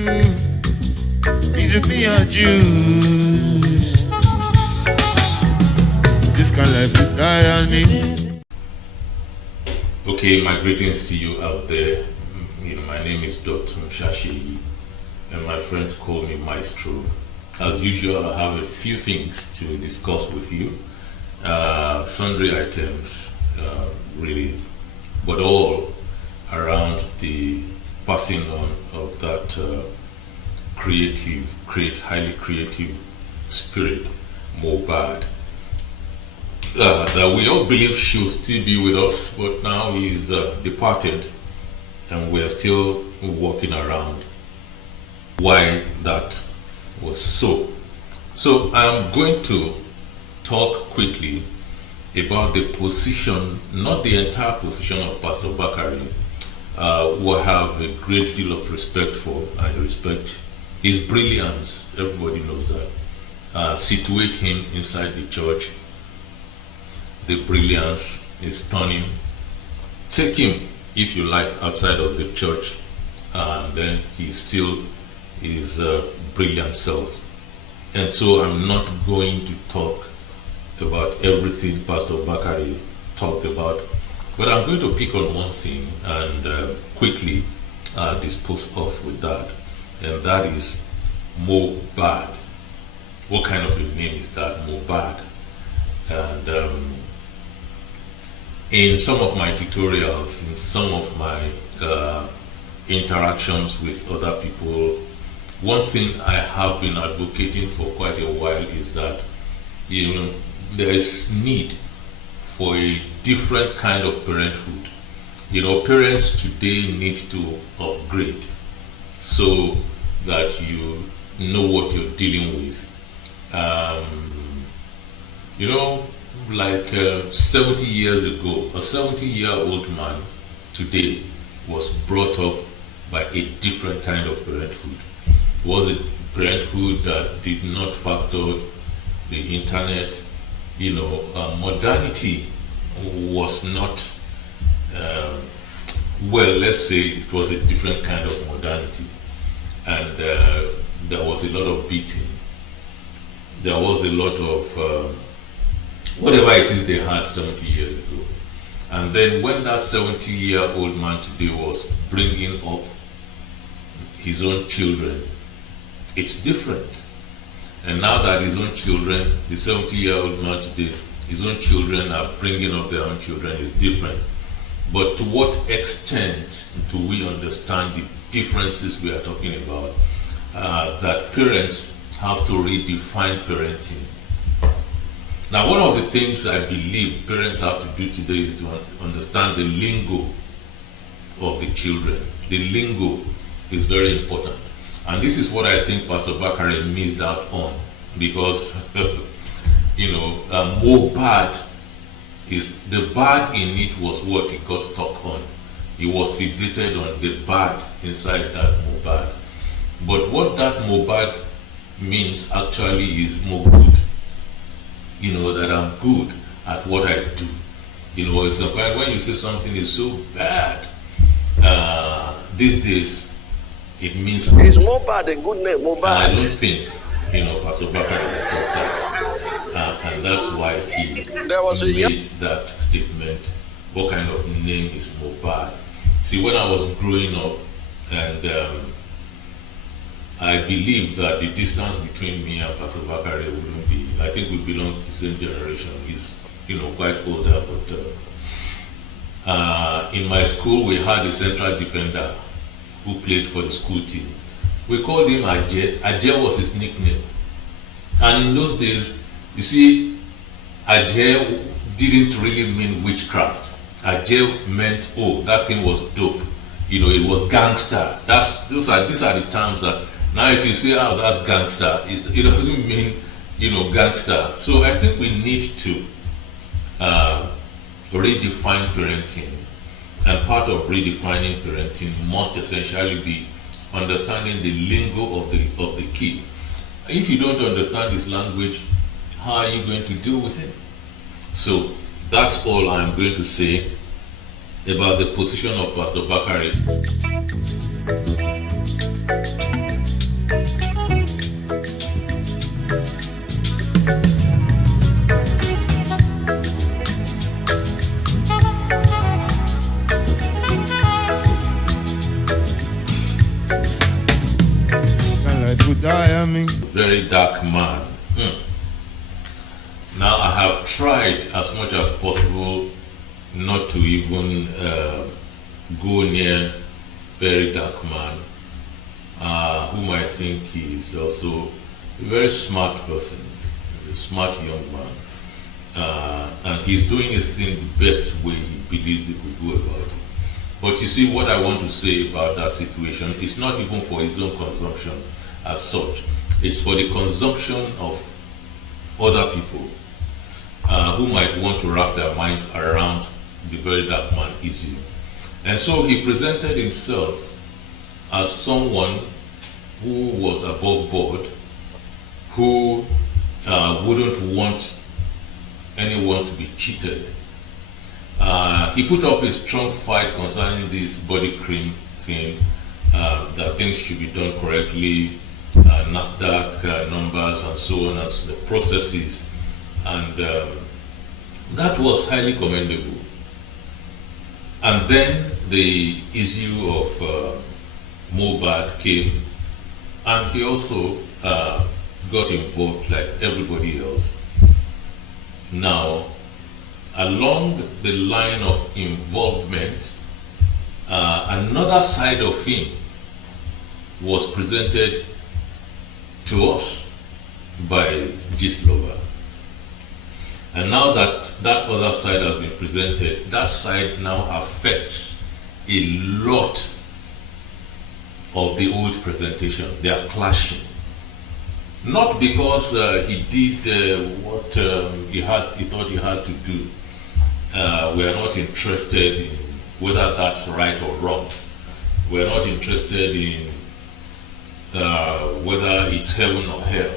Is it me or Jews? This kind of life you die on me. Okay, my greetings to you out there. My name is Oludotun Saseyi, and my friends call me Maestro. As usual, I have a few things to discuss with you. Sundry items, really, but all around the passing on of that highly creative spirit, Mohbad. That we all believe should still be with us, but now he's departed, and we are still walking around why that was so. So I'm going to talk quickly about the position, not the entire position of Pastor Bakare, who I have a great deal of respect for. I respect his brilliance, everybody knows that. Situate him inside the church, the brilliance is stunning. Take him, if you like, outside of the church, and then he still is brilliant self. And so I'm not going to talk about everything Pastor Bakare talked about, but I'm going to pick on one thing and quickly dispose off with that, and that is Mohbad. What kind of a name is that, Mohbad? And in some of my tutorials, in some of my interactions with other people, one thing I have been advocating for quite a while is that there is need for a different kind of parenthood. Parents today need to upgrade so that you know what you're dealing with. Like 70 years ago, a 70-year-old man today was brought up by a different kind of parenthood. It was a parenthood that did not factor the internet. Modernity was not, let's say it was a different kind of modernity. And there was a lot of beating. There was a lot of whatever it is they had 70 years ago. And then when that 70-year-old man today was bringing up his own children, it's different. And now that his own children, the 70-year-old man today, his own children are bringing up their own children, is different. But to what extent do we understand the differences we are talking about? That parents have to redefine parenting. Now, one of the things I believe parents have to do today is to understand the lingo of the children. The lingo is very important. And this is what I think Pastor Bakare missed out on, because, Mohbad, the bad in it was what he got stuck on. He was fixated on the bad inside that Mohbad. But what that Mohbad means actually is more good. That I'm good at what I do. It's like when you say something is so bad, these days it means it's Mohbad, a good name, Mohbad. I don't think, Pastor Bakare would got that. And that's why he made that statement. What kind of name is Mohbad? See, when I was growing up, and I believe that the distance between me and Pastor Bakare wouldn't be, I think we belong to the same generation. He's, quite older, but in my school we had a central defender who played for the school team. We called him Ajay. Ajay was his nickname. And in those days, you see, Ajay didn't really mean witchcraft. Ajay meant, that thing was dope. It was gangster. These are the terms that, now if you say, that's gangster, it doesn't mean, gangster. So I think we need to redefine parenting. And part of redefining parenting must essentially be understanding the lingo of the kid. If you don't understand his language, how are you going to deal with him? So that's all I'm going to say about the position of Pastor Bakare. life would tire me. Very dark man. Now I have tried as much as possible not to even go near very dark man, whom I think is also a very smart person, a smart young man, and he's doing his thing the best way he believes he could go about it. But you see, what I want to say about that situation is not even for his own consumption as such. It's for the consumption of other people who might want to wrap their minds around the very dark man issue. And so he presented himself as someone who was above board, who wouldn't want anyone to be cheated. He put up a strong fight concerning this body cream thing, that things should be done correctly, NAFDAC numbers and so on, as the processes, and that was highly commendable. And then the issue of Mohbad came, and he also got involved like everybody else. Now, along the line of involvement, another side of him was presented to us by Gistlover. And now that that other side has been presented, that side now affects a lot of the old presentation. They are clashing. Not because he did what he thought he had to do. We are not interested in whether that's right or wrong. We are not interested in whether it's heaven or hell.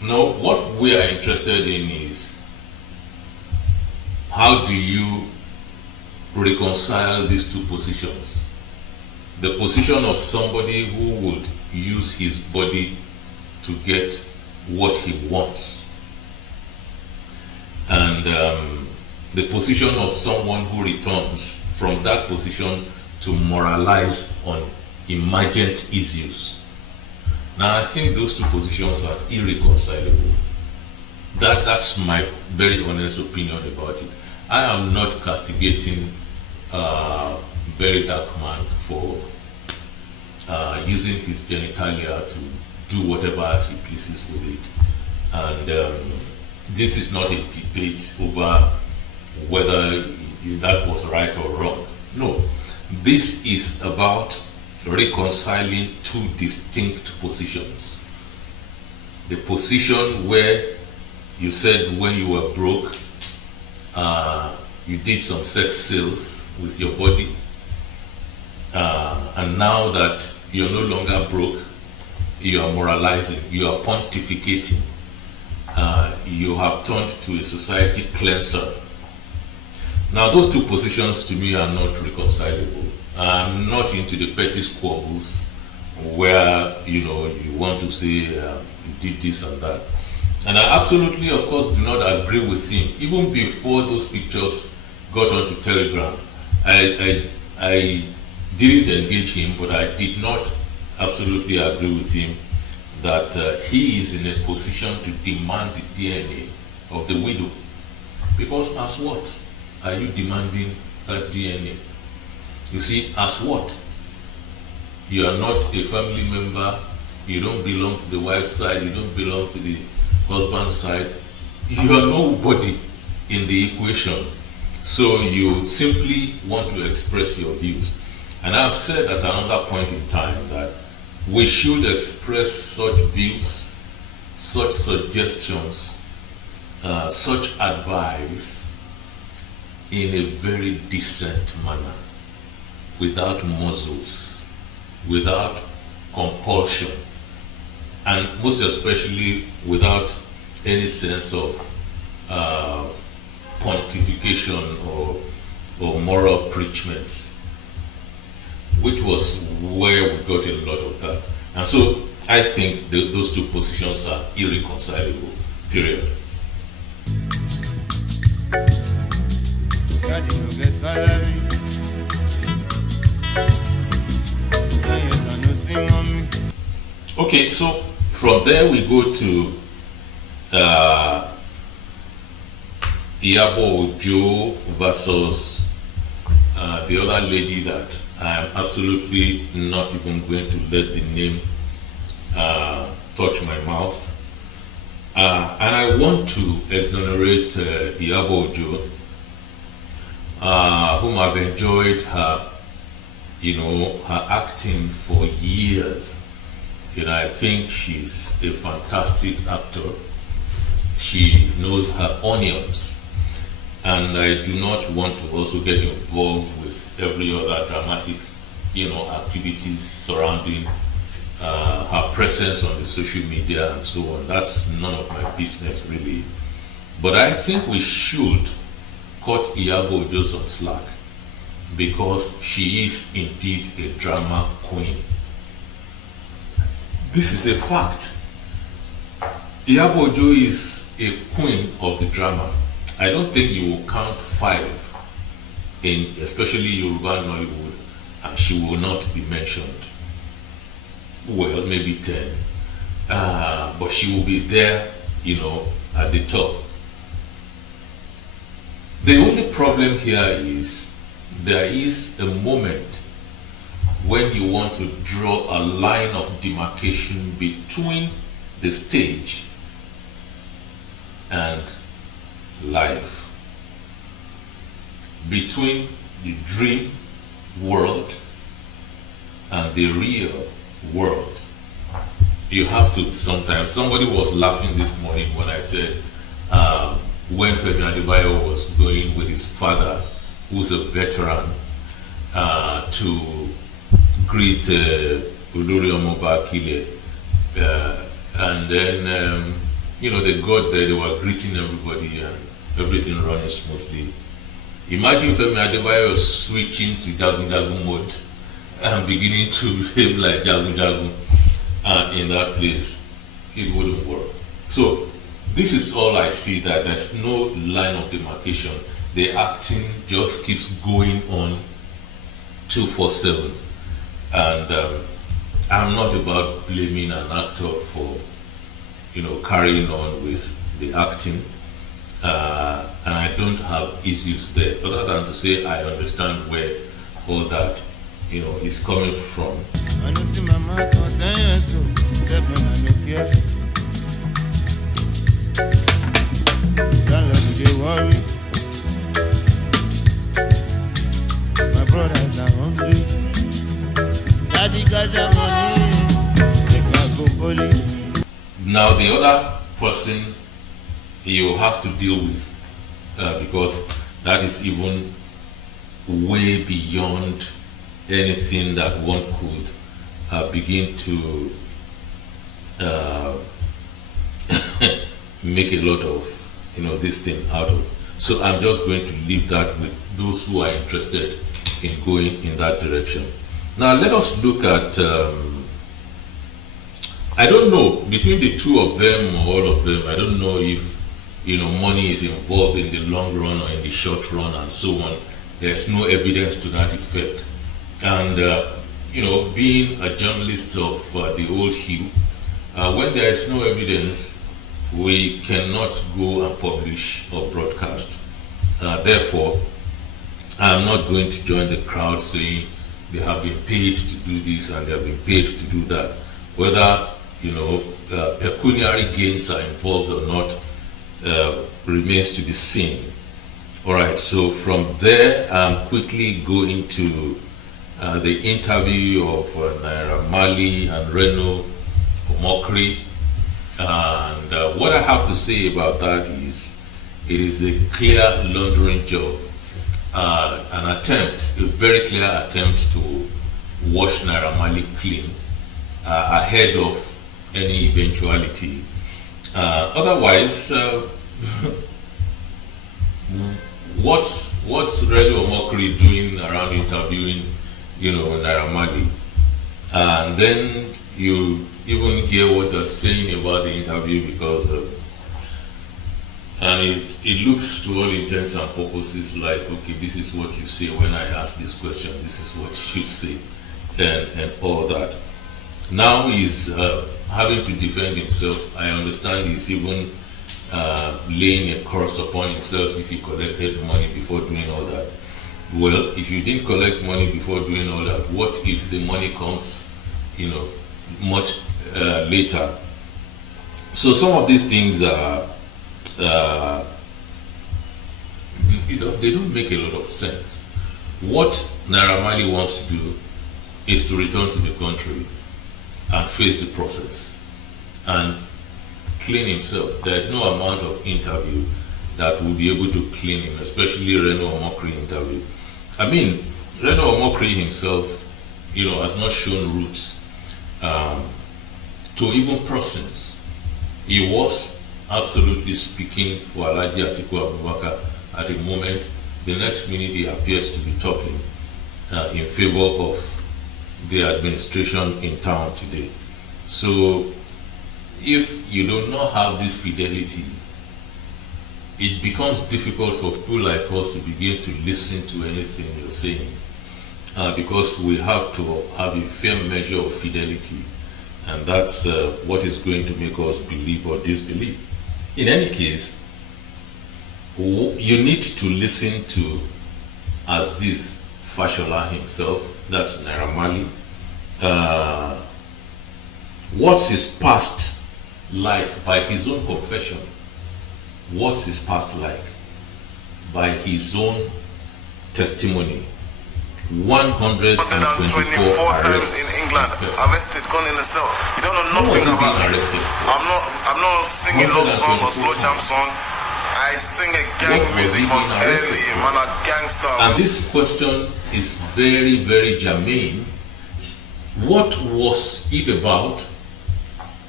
No, what we are interested in is, how do you reconcile these two positions? The position of somebody who would use his body to get what he wants, and the position of someone who returns from that position to moralize on emergent issues. Now, I think those two positions are irreconcilable. That's my very honest opinion about it. I am not castigating very dark man for using his genitalia to do whatever he pleases with it. And this is not a debate over whether that was right or wrong. No, this is about reconciling two distinct positions. The position where you said when you were broke, you did some sex sales with your body, and now that you're no longer broke, you are moralizing, you are pontificating, you have turned to a society cleanser. Now, those two positions to me are not reconcilable. I'm not into the petty squabbles where, you want to say you did this and that. And I absolutely, of course, do not agree with him. Even before those pictures got onto Telegram, I didn't engage him, but I did not absolutely agree with him that he is in a position to demand the DNA of the widow. Because as what are you demanding that DNA? You see, as what? You are not a family member, you don't belong to the wife's side, you don't belong to the husband's side, you are nobody in the equation. So you simply want to express your views. And I've said at another point in time that we should express such views, such suggestions, such advice in a very decent manner, without muzzles, without compulsion, and most especially without any sense of pontification or moral preachments, which was where we got a lot of that. And so I think those two positions are irreconcilable, period. Daddy no get salary. Yes, I know see mommy. Okay, so from there we go to Iyabo Ojo versus the other lady that I am absolutely not even going to let the name touch my mouth. And I want to exonerate Iyabo Ojo, whom I've enjoyed her, her acting for years. I think she's a fantastic actor. She knows her onions. And I do not want to also get involved with every other dramatic, activities surrounding her presence on the social media and so on. That's none of my business, really. But I think we should cut Iyabo Ojo some slack, because she is indeed a drama queen. This is a fact. Iyabo Ojo is a queen of the drama. I don't think you will count 5 in especially Yoruba Nollywood and she will not be mentioned. Well, maybe 10. But she will be there, at the top. The only problem here is there is a moment when you want to draw a line of demarcation between the stage and life, between the dream world and the real world. You have to sometimes. Somebody was laughing this morning when I said when Femi Adebayo was going with his father, who's a veteran, to greet Oludotun Saseyi, and then they got there, they were greeting everybody and everything running smoothly. Imagine Femi Adebayo switching to Jagun Jagun mode and beginning to behave like Jagun Jagun in that place. It wouldn't work. So this is all I see, that there's no line of demarcation. The acting just keeps going on 247. And I'm not about blaming an actor for carrying on with the acting, and I don't have issues there, other than to say I understand where all that is coming from. My brothers are hungry. Daddy got the money. They can't go bully. Now the other person you have to deal with, because that is even way beyond anything that one could begin to make a lot of this thing out of. So I'm just going to leave that with those who are interested in going in that direction. Now let us look at I don't know, between the two of them or all of them, I don't know if money is involved in the long run or in the short run and so on. There's no evidence to that effect. And being a journalist of the old hue, when there is no evidence, we cannot go and publish or broadcast. Therefore, I'm not going to join the crowd saying they have been paid to do this and they have been paid to do that. Whether pecuniary gains are involved or not remains to be seen. All right, so from there, I'm quickly going to the interview of Naira Marley and Reno Omokri. And what I have to say about that is, it is a clear laundering job, a very clear attempt to wash Naira Marley clean ahead of any eventuality. Otherwise, what's Reno Omokri doing around interviewing, Naira Marley? And then you even hear what they're saying about the interview, because and it looks to all intents and purposes like, okay, this is what you say when I ask this question, this is what you say, and all that. Now he's having to defend himself. I understand he's even laying a curse upon himself if he collected money before doing all that. Well, if you didn't collect money before doing all that, what if the money comes, much later? So some of these things are, they don't make a lot of sense. What Naira Marley wants to do is to return to the country and face the process and clean himself. There is no amount of interview that will be able to clean him, especially Reno Omokri interview. I mean, Reno Omokri himself, has not shown roots to even persons. He was absolutely speaking for Alhaji Atiku Abubakar at the moment. The next minute he appears to be talking in favor of the administration in town today. So if you do not have this fidelity, it becomes difficult for people like us to begin to listen to anything you're saying, because we have to have a fair measure of fidelity, and that's what is going to make us believe or disbelieve. In any case, you need to listen to Aziz Fashola himself, that's Naira Marley. What's his past like by his own confession? What's his past like by his own testimony? 124 times in England, arrested, gone in the cell. You don't know nothing about me. I'm not singing love song or slow jam song. I sing a gang music from early, man, a gangster. And this question is very, very germane. What was it about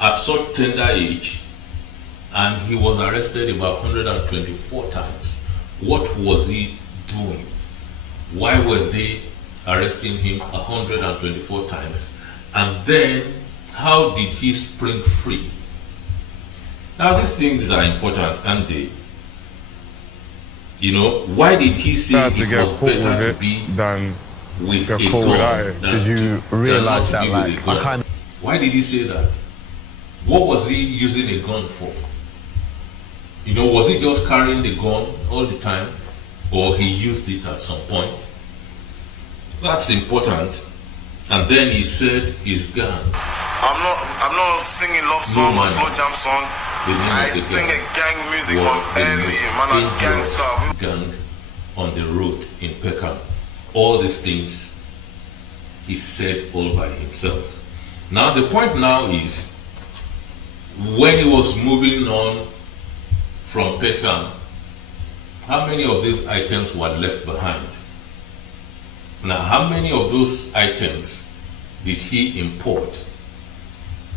at such tender age? And he was arrested about 124 times. What was he doing? Why were they arresting him 124 times? And then, how did he spring free? Now, these things are important, aren't they? Why did he say it was better to be than with a gun than you realize that, not to be with a gun? Why did he say that? What was he using a gun for? Was he just carrying the gun all the time, or he used it at some point? That's important. And then he said his gun. I'm not singing love song or slow jam song. I sing a gang music from early, man, a gangster. Gang on the road in Peckham. All these things he said all by himself. Now the point now is, when he was moving on from Peckham, how many of these items were left behind? Now, how many of those items did he import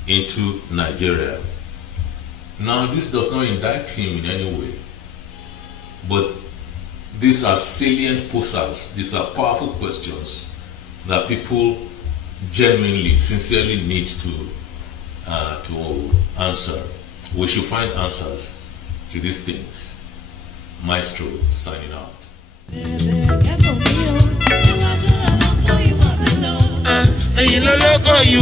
into Nigeria? Now, this does not indict him in any way, but these are salient posers. These are powerful questions that people genuinely, sincerely need to answer. We should find answers to these things. Maestro signing out. You